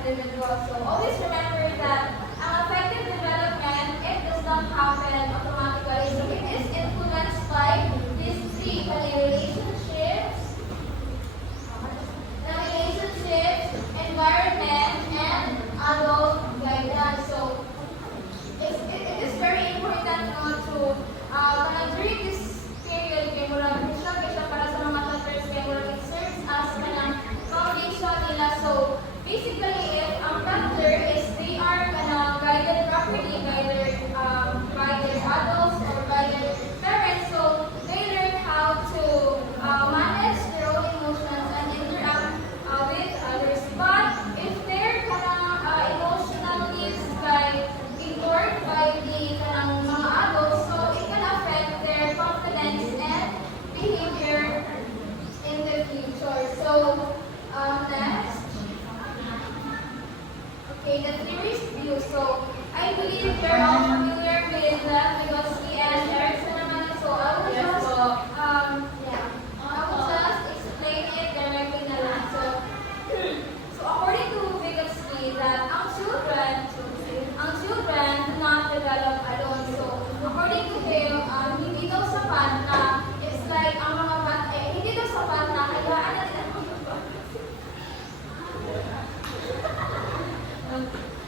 individual. So always remember that ang effective development, it does not happen automatically. So it is influenced by these three relationships, environment, and adult guidance. So it is very important to during this period kay murag siya para sa mga toddlers kay murag it serves as kanang foundation nila. So basically if ang toddler is they are guided properly by their adults or by their parents, so they learn how to manage their own emotions and interact with others. But if their emotional needs ignored by the mga adults, so it can affect their confidence and behavior in the future. So next, okay, the theories view. So I believe you're all familiar with Vygotsky and Erickson naman. So I will just explain it directly na lang. So according to Vygotsky, that ang children do not develop alone. So according to him, hindi daw sapat na it's like ang mga bata, hindi daw sapat na hayaan na nila.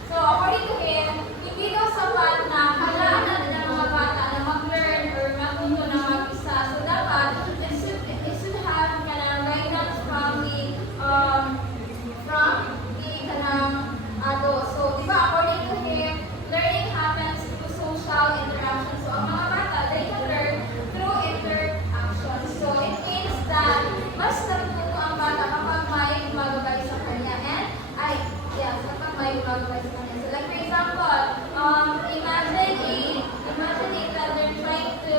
So according to him, hindi daw sapat na hayaan na nila mga bata na mag-learn or matuto na mag-isa. So dapat it should have guidance from the adults. So di ba according to him, learning happens through social interaction. So ang mga bata, they can learn through interaction. So it means that mas natututo ang bata kapag may gumagabay sa kanya. Kapag may gumagabay sa kanya. So like for example, imagine a toddler trying to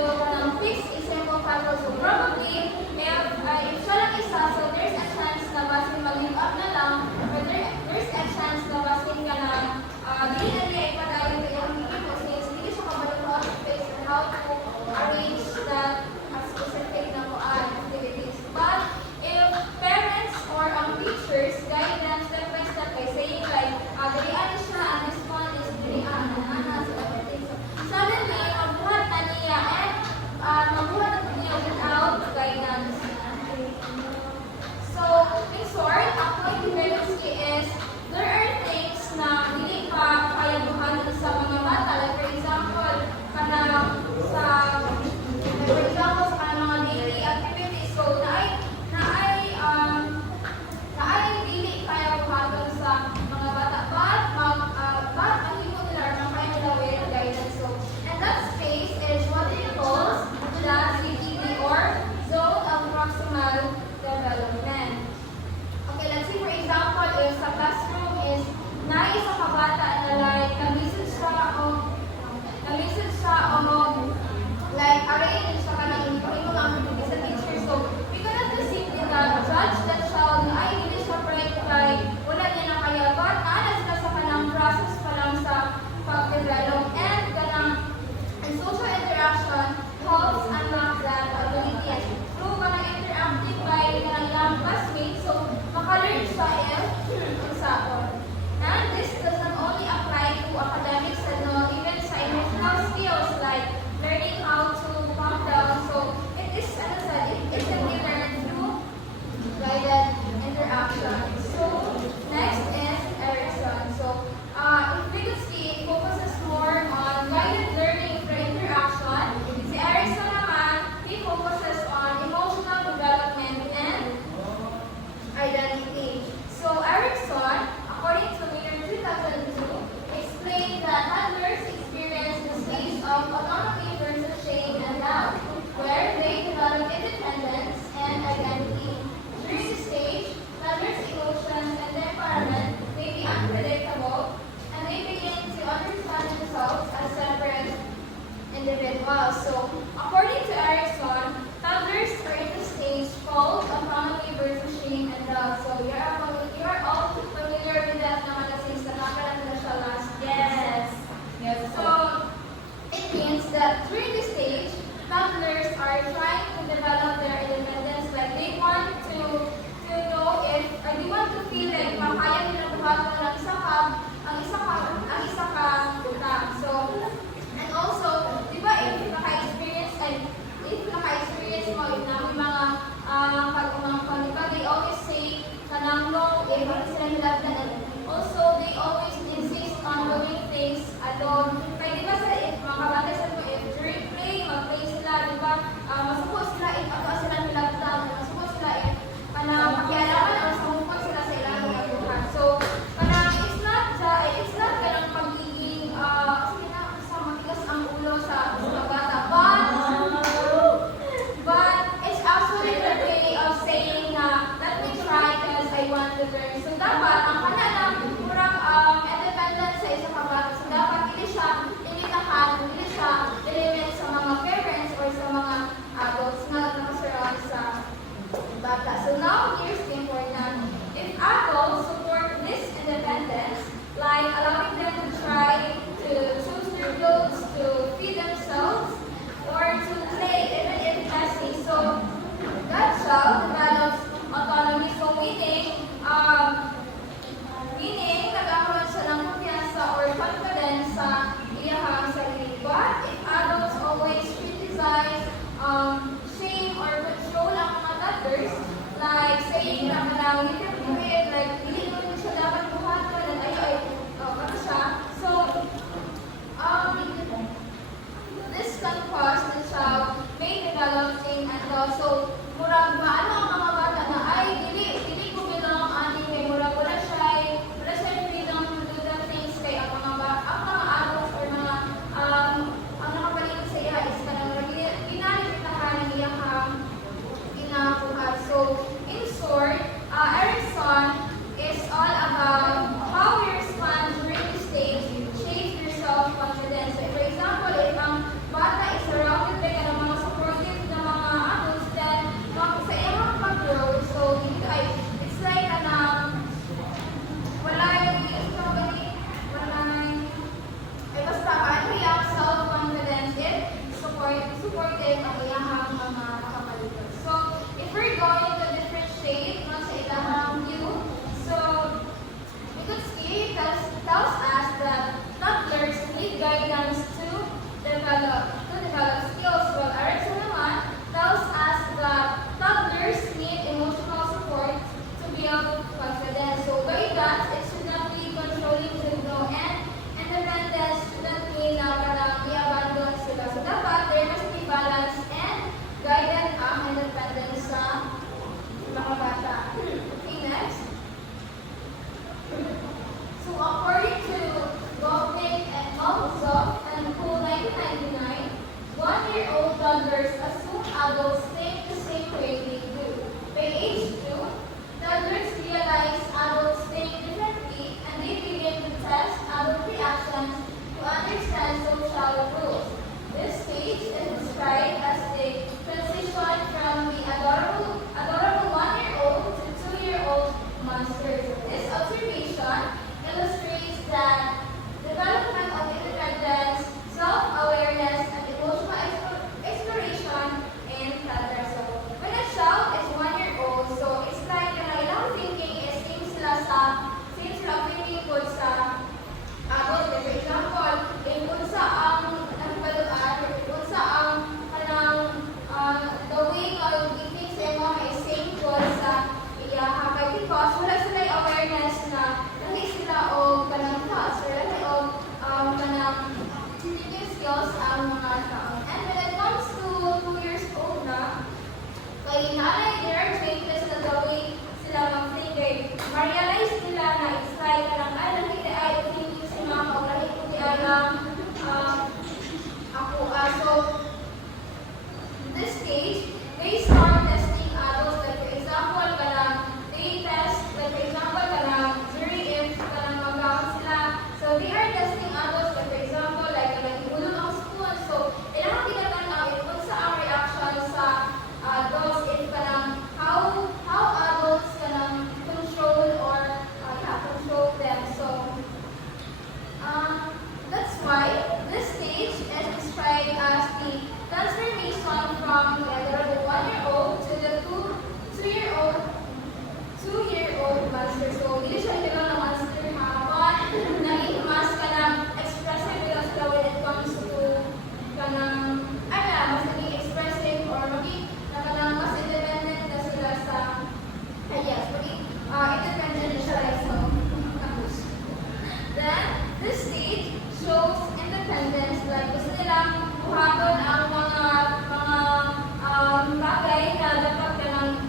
fix a simple puzzle. So probably, if siya lang isa, so there's a chance na basin mag-give up na lang, or there's a chance na basin ka na dili na niya ipadayon ka yung higit mo since hindi siya kabalo how to fix or how to arrange that specific na activities. But if parents or teachers guide them step by step by saying like, dili ano siya, and this one is dili ma-realize nila na it's like kanang ay nakita ay hindi si mama o lahi ko di alam ako. So this stage, they start testing adults. Like for example, kanang they test, like for example, kanang jury if kanang mag-out sila. So they are testing adults. Like for example, like kanang ibulong ang spoon. So ilang tinatanaw if unsa ang reaction sa adults if kanang how adults kanang control or control them. So that's why this stage is described as the transformation from the 1-year-old to the 2-year-old master. So dili siya nila na master hapon naging mas kanang expressive nila sila when it comes to kanang mas naging expressive or maging kanang mas independent na sila sa maging independent na sila so then this stage shows independence, like gusto nilang buhaton ang mga bagay na dapat kanang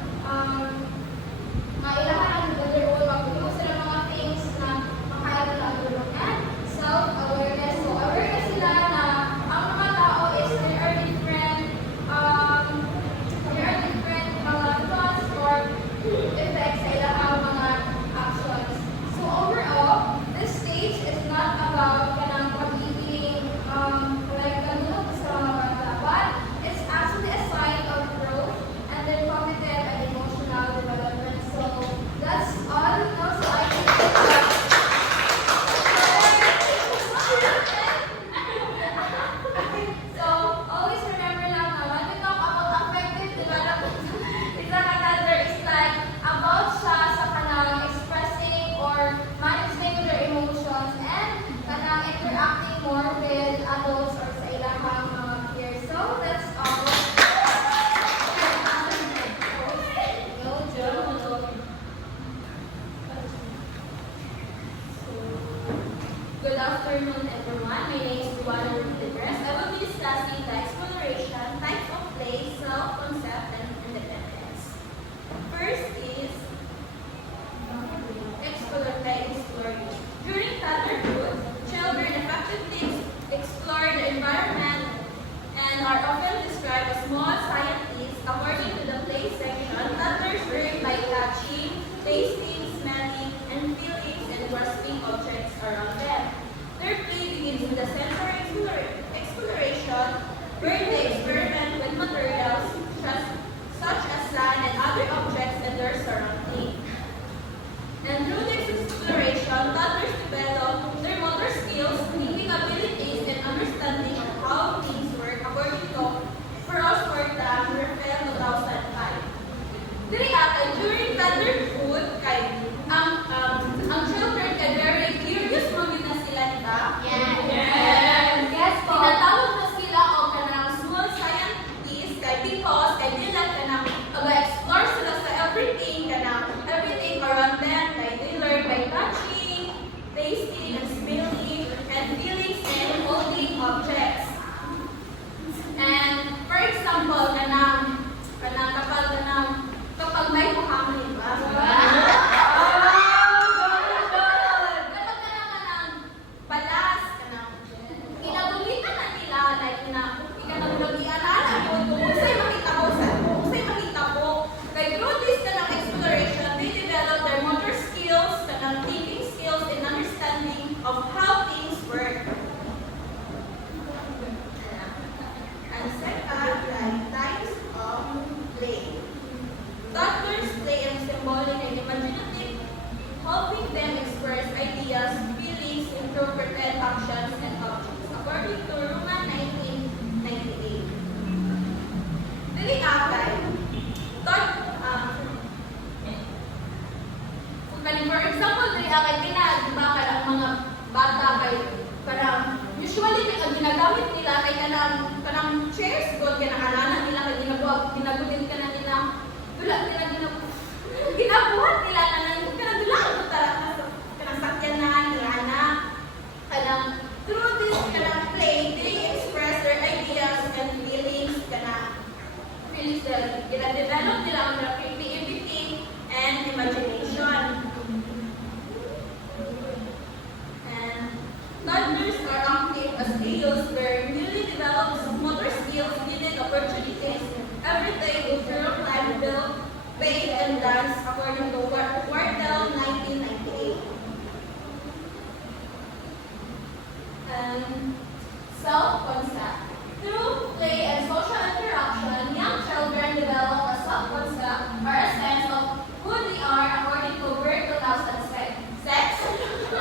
mailahan ang their own, magpili sila mga things na makaya nila ang tulong and self-awareness. So awareness sila na ang mga tao is there are different mga thoughts or effects sa ilang mga actions. So overall, this stage is not about kanang pag-ibig like ganun sa mga bata, but it's actually a sign of growth and then cognitive and emotional development. So that's all. So I can so always remember lang na when we talk about affective development, it's not another, it's like about siya sa kanang expressing or managing their emotions and kanang interacting more with adults or sa ilang mga peers. So that's all. Good afternoon, everyone. My name is Luana Rodriguez. I will be discussing the exploration, types of play, self-concept, and independence. First is exploring. During toddlerhood, children effectively explore the environment and are often described as small scientists. According to the play section, toddlers learn by touching, tasting, smelling, and feeling and grasping objects around them. Their play begins with the sensory exploration, where they experiment with materials such as sand and other objects in their surroundings. And through this exploration, toddlers develop their motor skills, thinking abilities, and understanding of how things work according to Frost Fortam, Raphael 2005. During toddlerhood, ang children kay very curious mga na sila nita. Yes po. Tinatawag na sila o kanang small scientists because kay nila kanang mag-explore sila sa everything around them. They learn by touching, tasting, and smelling, and feeling and holding objects. And for example, kapag may buhangin ba? Kapag kanang balas, kinabulitan na nila, like ikanabulog-ialala ko, kung makita ko. Like through this kanang exploration, they develop their motor skills, kanang thinking skills, and understanding of how things work. And second, like types of play. Toddlers play in symbolic and imaginative, helping them express ideas, feelings, interpret actions, and objects. According to Roman 1998. Dili atay. For example, dili atay pinagba ang mga bata kay parang usually ang ginagamit nila kay kanang chairs god kinaalala nila kay ginagudin ka na nila ginabuhat nila kanang dula ang kanang sakyanan niana kanang through this kanang play they express their ideas and feelings gina-develop nila ang their creativity and imagination. as they use their newly developed motor skills needed opportunities every day in Europe Live Build, Pay, and Dance according to Wardell 1998. And self-concept. Through play and social interaction, young children develop a self-concept or a sense of who they are according to Bird 2006. Sex? 2006!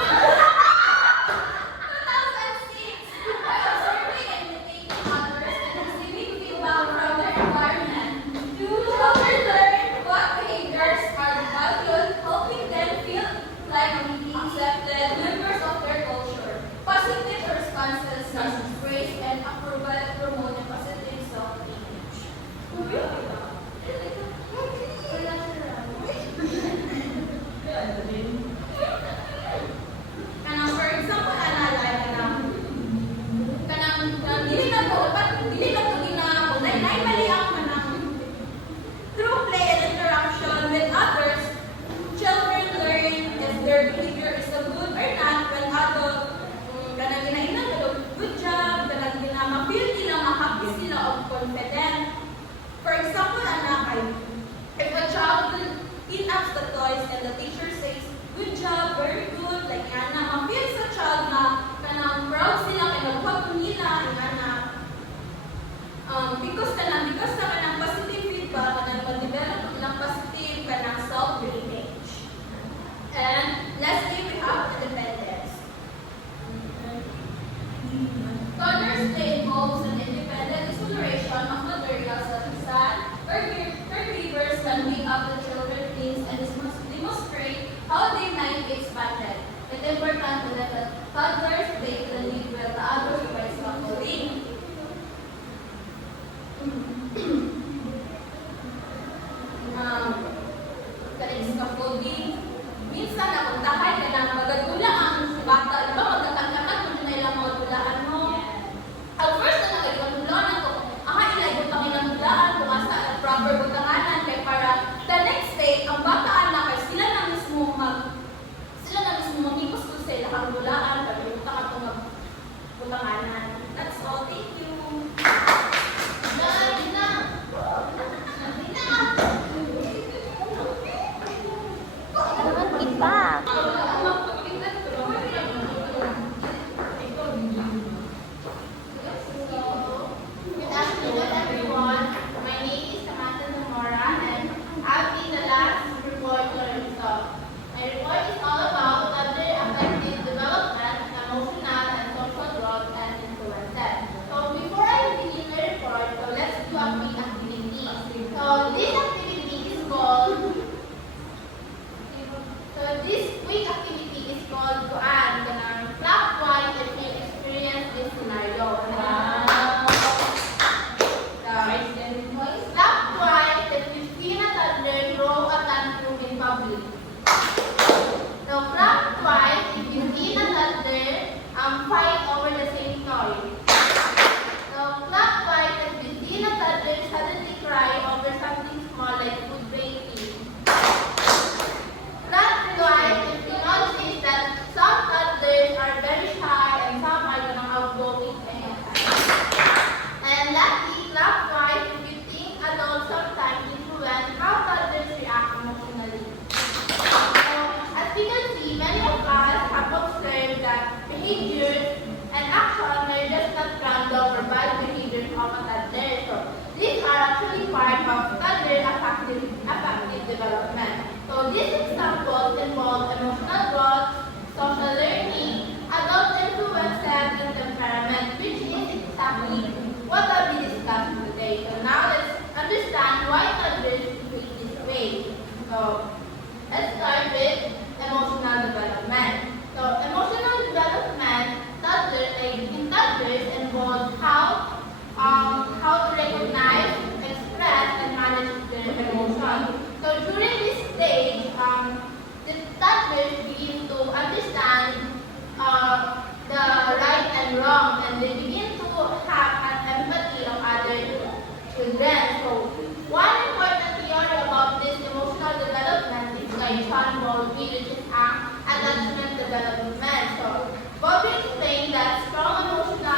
By observing and imitating others and receiving feedback from their environment, children learn what behaviors are valued, helping them feel like accepted members of their culture. Positive responses such as praise and approval promote a positive self-image. Kanang for example, analay kanang dili na to ginako nay mali ang manang through play and interaction with others, children learn if their behavior is a good or not when adult kanang ginahinang good job, kanang ginama-feel nila ma-happy sila of confident. For example, if a child will eat up the toys and the teacher says, good job, very good, like ana, ma-feel sa child na kanang proud sila, kanang huwag nila, ana. Because sa kanang positive feedback, kanang mag-develop ng positive kanang self-image. And lastly, we have independence. Toddlers play involves an independent exploration of materials such as sand or caregivers can make up the children's things and demonstrate how they might be expanded. It's important to let the toddlers play the lead with the adults by scaffolding. Kaya scaffolding, minsan napuntahan ka lang magagula ang bata, diba magtatangkatan kung na ilang mga tulaan mo. At first na nagaguluan ako, ilay ko kami ng tulaan kung asa proper butanganan kay para the next day, ang bata anak ay sila na mismo magkikos ko sila ang tulaan pag butangan ko magbutanganan. That's all. Thank you. Ipa. Good afternoon, everyone. My name is Samantha Zamora, and I'll be the last reporter. My report is all about toddler affective development, emotional and social growth, and influences. So before I begin my report, let's do a quick activity. So this activity is called. This quick activity is called Kuan. Clap twice if you experience this scenario. Clap twice if you've seen a toddler throw a tantrum in public. Now clap twice if you've seen a toddler fight over the same toy. Now clap twice if you've seen a toddler suddenly cry over something small like food baking. Clap twice if you notice that some toddlers are very shy and some are outgoing and lastly, clap twice if you think adults sometimes influence how toddlers react emotionally. As we can see, many of us have observed that behaviors and actions are just not random or bad behaviors of a toddler. So these are actually part of toddler affective development. So these examples involve emotional growth, social learning, adult influences, and temperament, which is exactly what I'll be discussing today. So now let's understand why toddlers behave this way. So let's start with emotional development. So emotional development in toddlers involves how to recognize, express, and manage their emotions. So during this stage, the toddlers begin to understand the right and wrong, and they begin to have an empathy of other children. So one important theory about this emotional development is by John Bowlby, which is attachment development. So Bowlby explained that strong emotional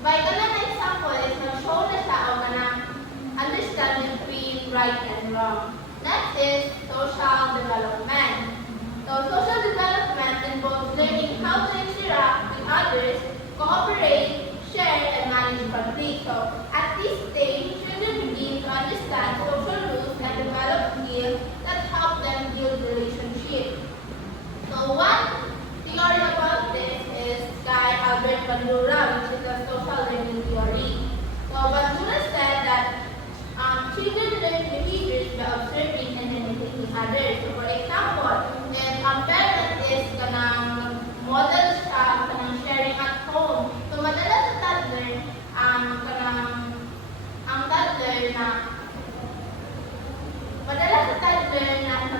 By another example is na-show na siya o understand between right and wrong. Next is social development. So social development involves learning how to interact with others, cooperate, share, and manage conflict. So at this stage, children begin to understand social rules and develop skills that help them build relationships. So one theory about this is by Albert Bandura, which is a social learning theory. So Bandura said that children learn behaviors by observing and imitating others. So for example, if a parent is kanang model siya, kanang sharing at home. So madalas sa toddler, ang toddler na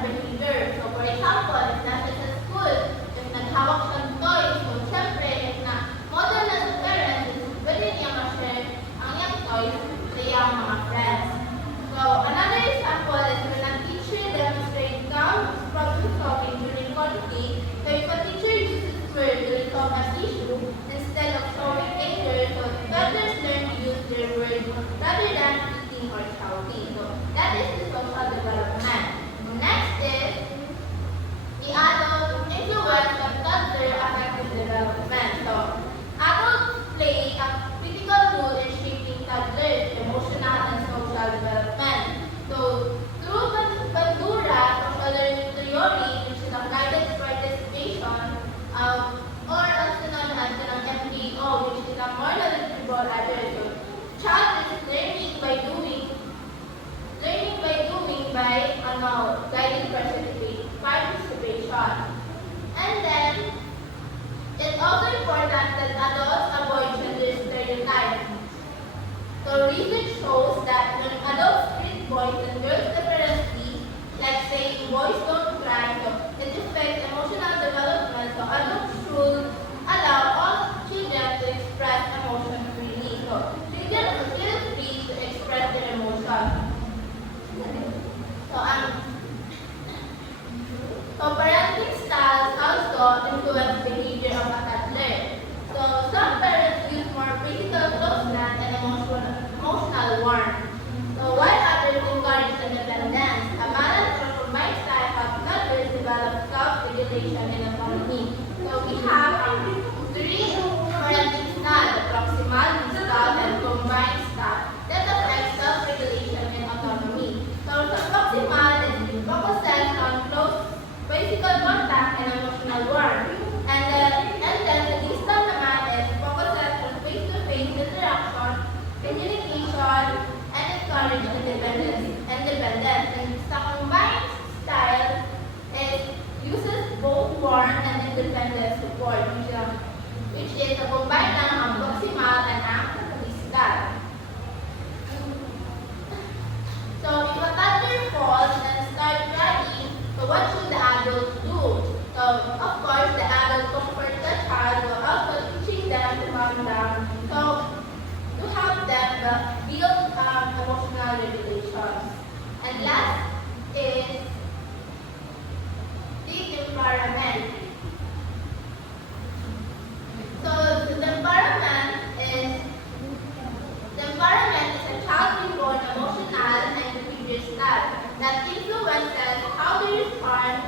behavior. So for example, if nasa sa school, if naghawak siya ng toys, so syempre, if na model na sa parents, pwede niya ma-share ang iyang toys sa iyang mga friends. So another example is when a teacher demonstrates calm problem solving during conflict. So if a teacher uses words to resolve an issue instead of showing anger, so toddlers learn to use their words rather than beating or shouting. So that is the social development. Next is the adult influence of toddler affective development. So adults play a critical role in shaping toddlers' emotional and social development. So through Bandura social learning theory, which is a guided participation or also known as the MPO, which is a more knowledgeable adult. So child is learning by doing by guided participation. And then it's also important that adults avoid gender stereotypes. So research shows that when adults treat boys and girls differently, like saying boys don't cry, so it affects emotional development. So adults should allow all children to express emotions freely. So children are still free to express their emotions. So parenting styles also influence behavior of a toddler. So some parents use more physical closeness and emotional warmth. So while others encourage independence, a balanced or combined style helps toddlers develop self-regulation and autonomy. So we have three parenting styles: the proximal, style, and combined style that affect self-regulation and autonomy. So the proximal is focuses on close physical contact and emotional warmth. And then the distal naman is focuses on face-to-face interaction, communication, and encourage independence. And the combined style uses both warmth and independent support, which is a combined ng ang proximal and ang distal. So if a toddler falls and starts crying, so what should the adult do? So of course the adult comfort the child while also teaching them to calm down. So to help them build emotional regulation. And last is the environment. So the environment is a child-inborn emotional and behavior style that influences how they respond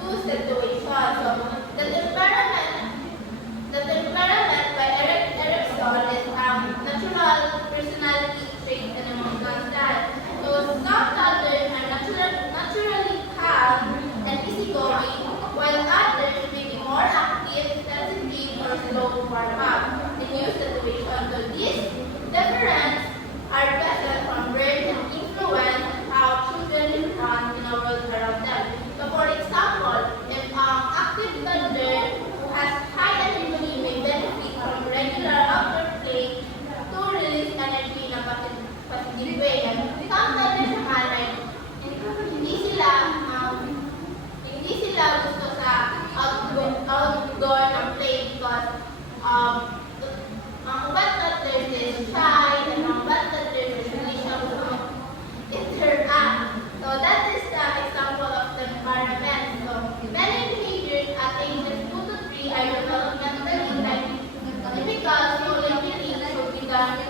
to situations. So the temperament by Erikson is natural personality trait and emotional style. So some toddlers are naturally calm and easygoing, while others may be more active, sensitive, or slow to warm up in new situations. So these differences are present from birth and influence how children respond in the world around them. So for example, if active toddler who has high energy may benefit from regular outdoor play to release energy in a positive way. And some toddlers naman ay hindi sila gusto sa outdoor na play because ang ubat toddlers is shy and ang ubat toddlers is hindi siya gusto interact. So that is the example of the environment. So many behaviors at ages 2 to 3 are developmentally nila